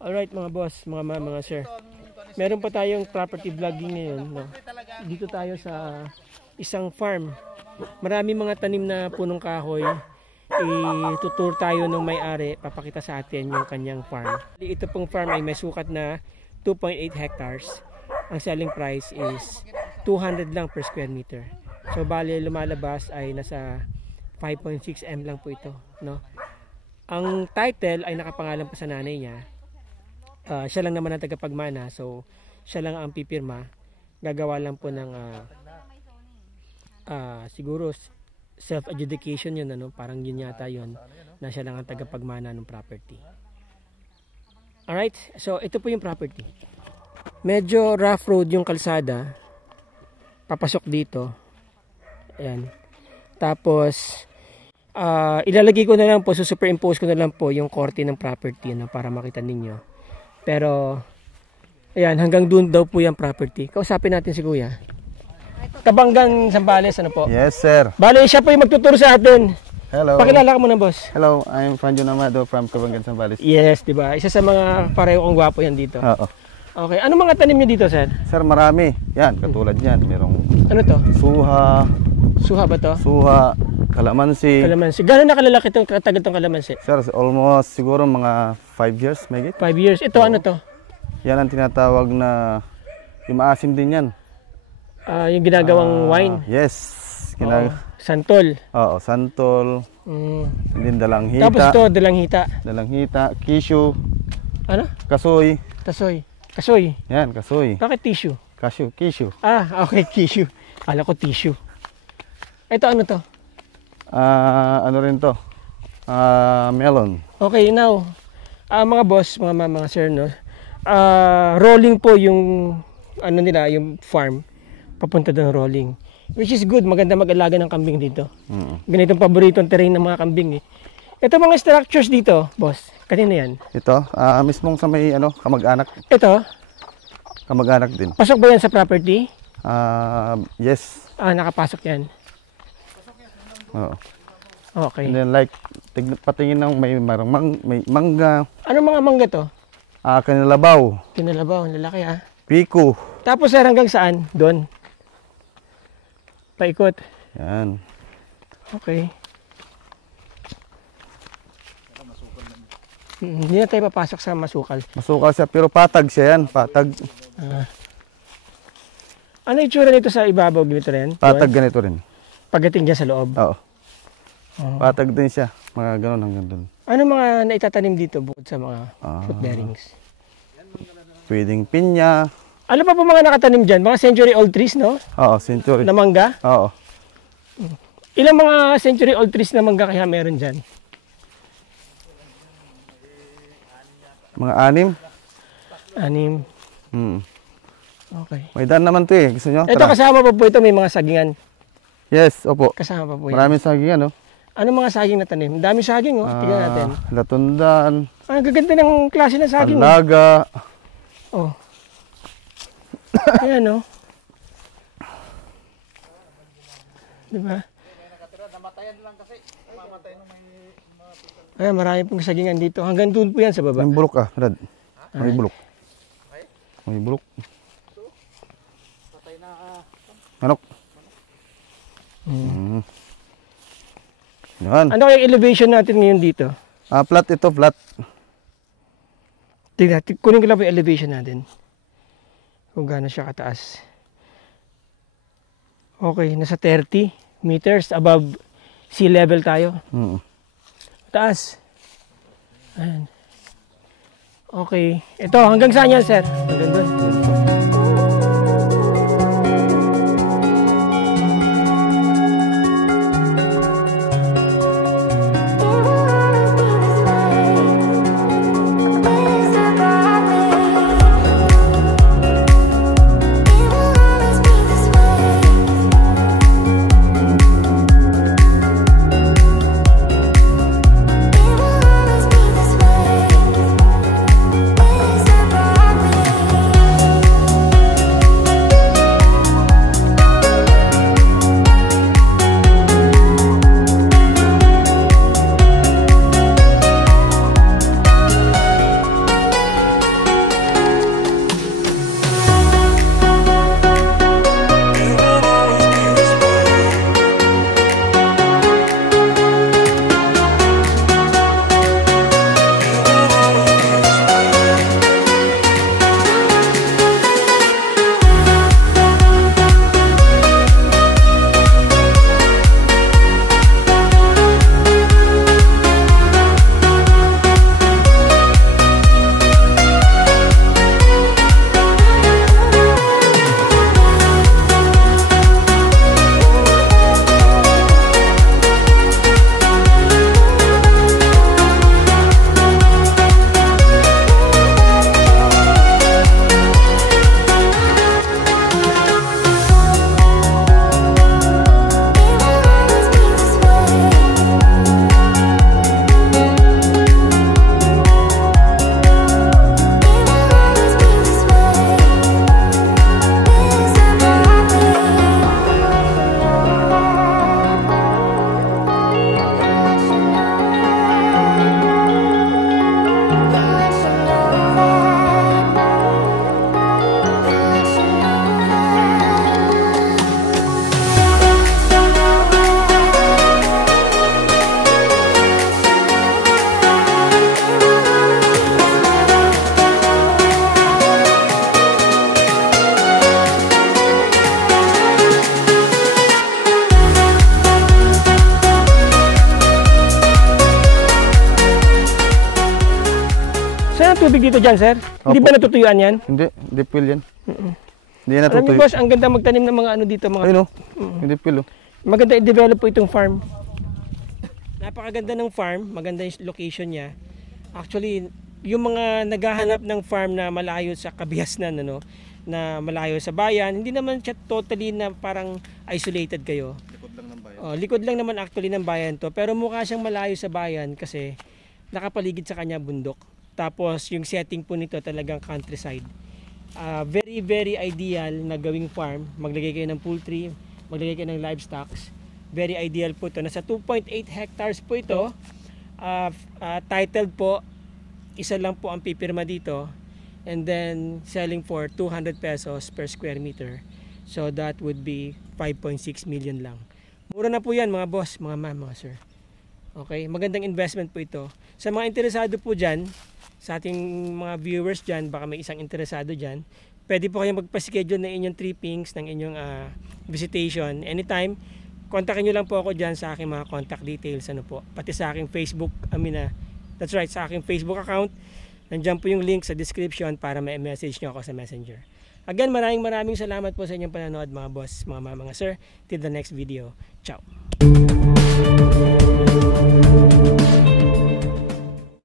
Alright mga boss, mga sir. Meron pa tayong property vlogging ngayon. No? Dito tayo sa isang farm. Marami mga tanim na punong kahoy. Itutur tayo ng may-ari, papakita sa atin yung kanyang farm. Ito pong farm ay may sukat na 2.8 hectares. Ang selling price is 200 lang per square meter. So bali lumalabas ay nasa 5.6 M lang po ito, no? Ang title ay nakapangalan pa sa nanay niya. Siya lang naman ang tagapagmana, so siya lang ang pipirma. Gagawa lang po ng siguro self-adjudication yun, ano? Parang yun yata yun, na siya lang ang tagapagmana ng property. Alright, so ito po yung property. Medyo rough road yung kalsada. Papasok dito. Ayan. Tapos ilalagay ko na lang po, so superimpose ko na lang po yung korte ng property, ano, para makita ninyo. Pero ayan, hanggang doon daw po yung property. Kausapin natin si Kuya. Kabanggang Zambales, ano po? Yes, sir. Bale, siya po yung magtuturo sa atin. Hello. Pakilala ka muna, boss. Hello, I'm Franjo Namado from Kabanggan Zambales. Yes, di ba? Isa sa mga pareho kong gwapo yan dito. Oo. Okay, ano mga tanim niyo dito, sir? Sir, marami. Yan, katulad yan. Merong Ano to? suha, Suha ba to? kalamansi. Kalamansi. Gano'n na kalalaki itong katagal itong kalamansi? Sir, almost siguro mga 5 years, may 5 years. Ito, ano to? Yan ang tinatawag na, yung maasim din yan. Yung ginagawang wine. Yes. Santol. Oo, santol. Din dalanghita. Tapos ito, dalanghita. Dalanghita, kishu, Ano? kasoy. Tasoy. Kasoy. Yan, kasoy. Bakit tissue? Kishu. Okay, tissue. Kala ko tissue. Ito, ano to? Ano rin to? Melon. Okay, now, mga boss, mga sir, no? Rolling po yung, ano nila, yung farm. Papunta doon rolling. Which is good, maganda mag-alaga ng kambing dito. Ganitong paboritong terrain ng mga kambing, eh. Ito mga structures dito, boss. Kanina yan? Ito, mismong sa may kamag-anak. Ito? Kamag-anak din. Pasok ba yan sa property? Yes. Nakapasok yan. Oo. Okay. And then like, patingin ng may mangga. Ano mga mangga to? Kinalabaw. Kinalabaw, lalaki Pico. Tapos sir, hanggang saan? Doon? Paikot. Yan. Okay. Hindi na tayo papasok sa masukal. Masukal siya, pero patag siya yan. Patag. Ano itsura nito sa ibabaw? Ganito rin? Patag ganito rin. Pagdating dyan sa loob? Oo. Patag din siya. Mga ganon hanggang doon. Ano mga naitatanim dito bukod sa mga fruit bearings? Pwedeng pinya. Ano pa po mga nakatanim dyan? Mga century-old trees, no? Oo, century. Na mangga? Oo. Ilang mga century-old trees na mangga kaya meron dyan? Mga 6. 6. Okay. May daan naman to eh. Gusto nyo? Ito kasama pa po ito, may mga sagingan. Yes, opo. Kasama pa po yan. Maraming saging ano? Ano mga saging na tanim? Dami saging, oh. Tingnan natin. Latundan. Ang gaganda ng klase ng saging. Alaga. Oh. Ayan, oh. Diba? Ayan, marami pong sagingan dito. Hanggang doon po yan sa baba. May bulok Brad. May bulok. May bulok. Manok. Yan. Ano kaya elevation natin ngayon dito? Flat ito, flat. Tingnan, kunin ko lang po yung elevation natin. Kung gaano siya kataas. Okay, nasa 30 meters above sea level tayo. Taas. Ayan. Okay. Ito, hanggang saan yan, sir? Hanggang doon. tubig dito dyan, sir? Hindi Opo. ba natutuyuan yan? Hindi, deep well yan. Hindi yan Alam niyo, natutuyo. boss, ang ganda magtanim ng mga ano dito. Mga, Ayun o, deep well o. maganda i-develop po itong farm. Napakaganda ng farm. Maganda yung location niya. Actually, yung mga naghahanap ng farm na malayo sa kabihasnan, ano, na malayo sa bayan, hindi naman siya totally na parang isolated kayo. Likod lang ng bayan. Likod lang naman actually ng bayan to, pero mukha siyang malayo sa bayan kasi nakapaligid sa kanya bundok. Tapos yung setting po nito talagang countryside. Very very ideal na gawing farm. Maglagay kayo ng poultry, maglagay kayo ng livestock. Very ideal po ito. Nasa 2.8 hectares po ito. Titled po, isa lang po ang pipirma dito. And then selling for 200 pesos per square meter. So that would be 5.6 million lang. Mura na po yan mga boss, mga ma'am, mga sir. Okay, magandang investment po ito. Sa mga interesado po dyan, sa ating mga viewers dyan, baka may isang interesado dyan, pwede po kayong magpa-schedule ng inyong trippings, ng inyong visitation. Anytime, kontakin nyo lang po ako dyan sa aking mga contact details. Ano po, pati sa aking Facebook, that's right, sa aking Facebook account. Nandiyan po yung link sa description para may message nyo ako sa Messenger. Again, maraming salamat po sa inyong panonood mga boss, mga sir. Till the next video. Ciao!